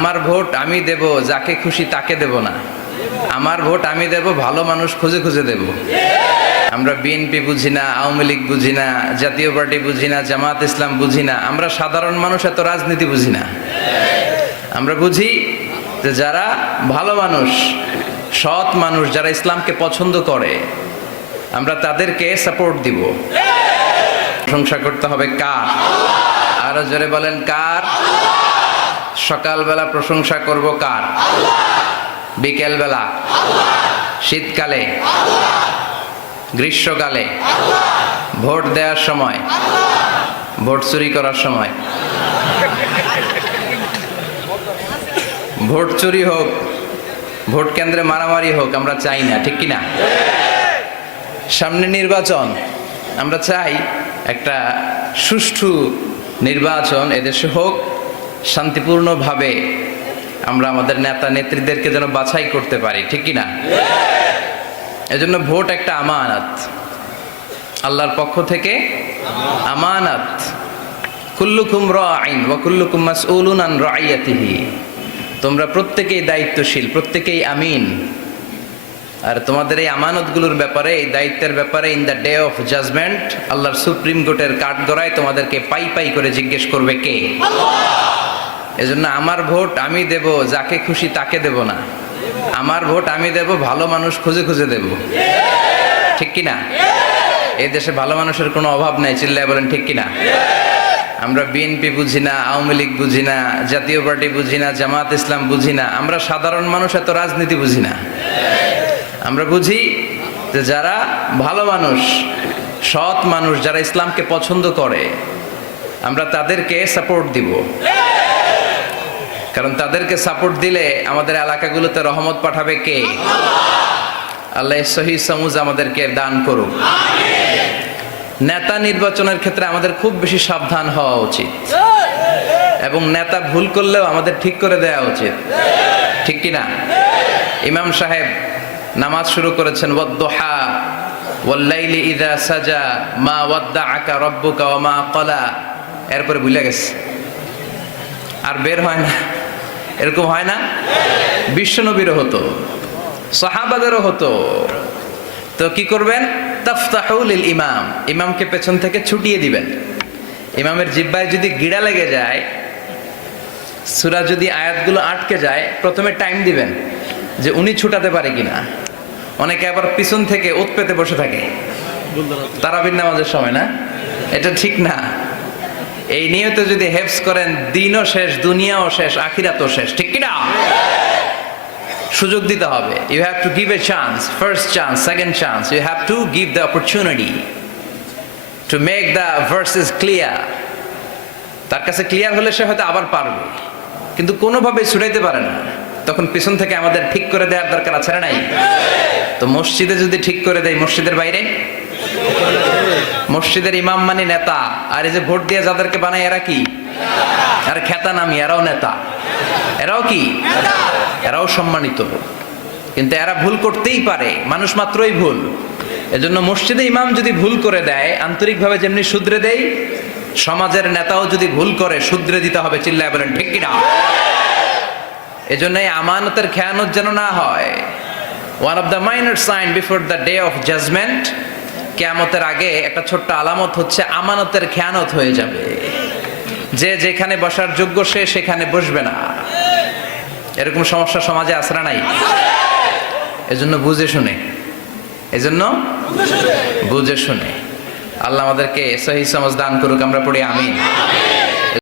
আমার ভোট আমি দেব, যাকে খুশি তাকে দেব না। আমার ভোট আমি দেব, ভালো মানুষ খুঁজে খুঁজে দেব। আমরা বিএনপি বুঝি না, আওয়ামী লীগ বুঝি না, জাতীয় পার্টি বুঝি না, জামাত ইসলাম বুঝি না। আমরা সাধারণ মানুষ, এত রাজনীতি বুঝি না। আমরা বুঝি যে যারা ভালো মানুষ, সৎ মানুষ, যারা ইসলামকে পছন্দ করে, আমরা তাদেরকে সাপোর্ট দিব। প্রশংসা করতে হবে কার? আরো জোরে বলেন কার? সকালবেলা প্রশংসা করব কার? বিকেলবেলা, শীতকালে, গ্রীষ্মকালে, ভোট দেওয়ার সময়, ভোট চুরি করার সময়। ভোট চুরি হোক, ভোট কেন্দ্রে মারামারি হোক, আমরা চাই না, ঠিক কিনা? সামনে নির্বাচন, আমরা চাই একটা সুষ্ঠু নির্বাচন এদেশে হোক, শান্তিপূর্ণভাবে আমরা আমাদের নেতা নেত্রীদেরকে যেন বাছাই করতে পারি, ঠিক কিনা? এজন্য ভোট একটা আমানত, আল্লাহর পক্ষ থেকে আমানত। কুল্লুকুম রাঈন ওয়া কুল্লুকুম মাসউলুন আন রাইয়াতিহি। তোমরা প্রত্যেকেই দায়িত্বশীল, প্রত্যেকেই আমিন। আর তোমাদের এই আমানতগুলোর ব্যাপারে, এই দায়িত্বের ব্যাপারে in the day of judgement আল্লাহর সুপ্রিম কোর্টের কাঠগড়ায় তোমাদেরকে পাই পাই করে জিজ্ঞেস করবে কে? এজন্য আমার ভোট আমি দেব, যাকে খুশি তাকে দেব না। আমার ভোট আমি দেব, ভালো মানুষ খুঁজে খুঁজে দেব, ঠিক কিনা? এই দেশে ভালো মানুষের কোনো অভাব নাই, চিল্লায় বলেন ঠিক কিনা? আমরা বিএনপি বুঝি না, আওয়ামী লীগ বুঝি না, জাতীয় পার্টি বুঝি না, জামাত ইসলাম বুঝি না। আমরা সাধারণ মানুষ, এত রাজনীতি বুঝি না। আমরা বুঝি যে যারা ভালো মানুষ, সৎ মানুষ, যারা ইসলামকে পছন্দ করে, আমরা তাদেরকে সাপোর্ট দিব। কারণ তাদেরকে সাপোর্ট দিলে আমাদের এলাকাগুলোতে রহমত পাঠাবে কে? আল্লাহ সহি সমুজ আমাদেরকে দান করুক। নেতা নির্বাচনের ক্ষেত্রে আমাদের খুব বেশি সাবধান হওয়া উচিত, এবং নেতা ভুল করলেও আমাদের ঠিক করে দেওয়া উচিত, ঠিক কিনা? ইমাম সাহেব নামাজ শুরু করেছেন, ওয়াদ-দুহা ওয়াল-লাইলি ইযা সাজা মা ওয়াদ্দাআকা রাব্বুকা ওয়া মা ক্বালা। এরপরে ভুলে গেছে, আর বের হয় না। এরকম হয় না? বিশ্বনবীরও হতো, সাহাবাদেরও হতো। তো কি করবেন? তাফতাহু লিল ইমাম, ইমামকে পেছন থেকে ছুটিয়ে দিবেন। ইমামের জিহ্বায় যদি গিড়া লেগে যায়, সূরা যদি আয়াতগুলো আটকে যায়, প্রথমে টাইম দিবেন যে উনি ছুটাতে পারে কিনা। অনেকে আবার পিছন থেকে ওত পেতে বসে থাকে তারাবির নামাজের সময়, না? এটা ঠিক না। এই নিয়ত যদি হেফজ করেন, দিনও শেষ, দুনিয়াও শেষ, আখিরাতও শেষ, ঠিক কিনা? সুযোগ দিতে হবে। You have to give a chance, first chance, second chance. You have to give the opportunity to make the verses clear. তার কাছে ক্লিয়ার হলে সে হয়তো আবার পারবে, কিন্তু কোনোভাবে ছুটাইতে পারে না। তখন পিছন থেকে আমাদের ঠিক করে দেওয়ার দরকার আছে না নাই? তো মসজিদে যদি ঠিক করে দেয়, মসজিদের বাইরে? মসজিদের ইমাম মানে নেতা, আর এই যে ভোট দিয়ে যাদেরকে বানায় এরা কি? আর খেতা নামি, এরাও নেতা। এরাও কি? এরাও সম্মানিত। কিন্তু এরা ভুল করতেই পারে, মানুষ মাত্রই ভুল। এজন্য মসজিদে ইমাম যদি ভুল করে দেয়, আন্তরিকভাবে যেমনি শুধরে দেয়, সমাজের নেতাও যদি ভুল করে, শুধরে দিতে হবে, চিল্লায় বলেন ঠিক কিনা? এজন্য এই আমানতের খেয়ানত যেন না হয়। One of the minor sign before the day of judgement, কিয়ামতের আগে একটা ছোট্ট আলামত হচ্ছে আমানতের খেয়ানত হয়ে যাবে। যে যেখানে বসার যোগ্য সে সেখানে বসবে না। এরকম সমস্যা সমাজে আছে না নাই? এজন্য বুঝে শুনে, এজন্য বুঝে শুনে আল্লাহ আমাদেরকে সহিহ সমাজ দান করুক। আমরা পড়ি আমিন।